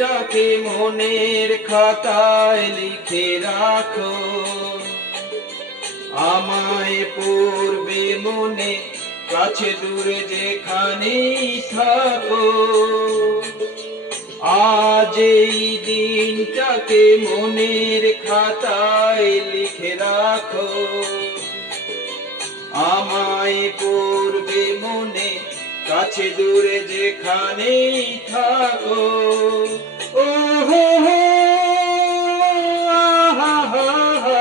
দিনটাকে মনের খাতায় লিখে রাখো, আমায় পড়বে মনে, কাছে দূরে যেখানেই থাকো। আজ এই দিনটাকে মনের খাতায় লিখে রাখো, আমায় পড়বে মনে, কাছে দূরে যেখানেই থাকো। ও হো হো, আহা হা হা,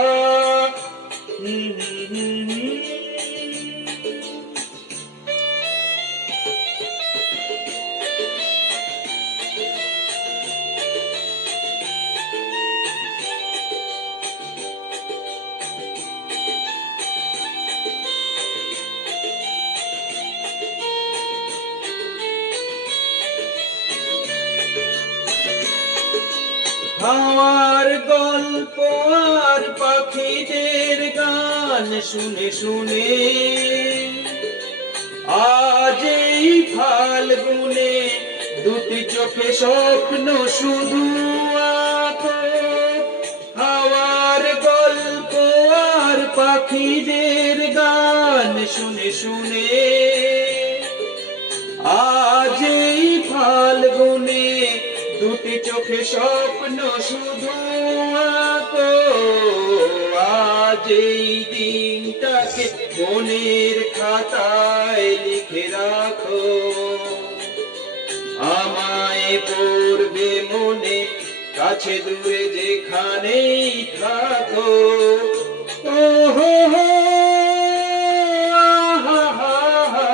হাওয়ার গল্প আর পাখিদের গান শুনে শুনে আজ এই ফাল্গুনে দুটি চোখে স্বপ্ন শুধু আঁকো। হাওয়ার গল্প আর পাখিদের গান শুনে শুনে আজ এই ফাল্গুনে দুটি চোখে স্বপ্ন শুধু আঁকো। আজ এই দিনটাকে মনের খাতায় লিখে রাখো, আমায় পড়বে মনে, কাছে দূরে যেখানেই থাকো। ও হো হো, আহা হা হা,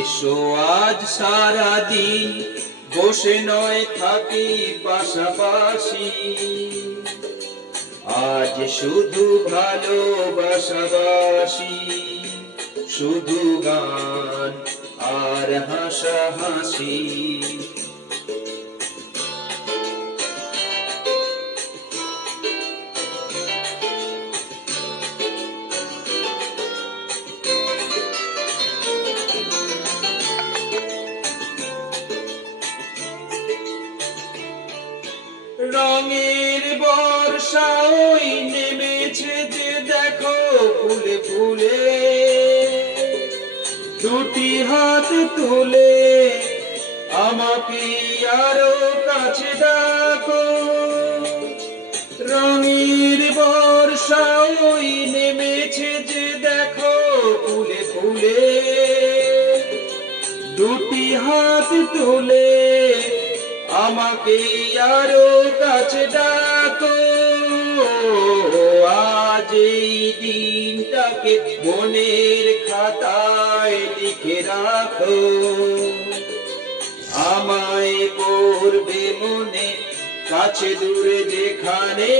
এসো আজ সারাদিন বসে নয় থাকি পাশাপাশি, আজ শুধু ভালোবাসাবাসি, শুধু গান আর হাসাহাসি। রঙের বর্ষা ওই নেমেছে যে দেখো ফুলে ফুলে, দুটি হাত তুলে আমাকে আরো কাছে ডাকো। রঙের বর্ষা ওই নেমেছে যে দেখো ফুলে ফুলে, দুটি হাত তুলে আমাকে আরো কাছে ডাকো। আজ এই দিনটাকে মনের খাতায় লিখে রাখো, আমায় পড়বে মনে, কাছে দূরে যেখানে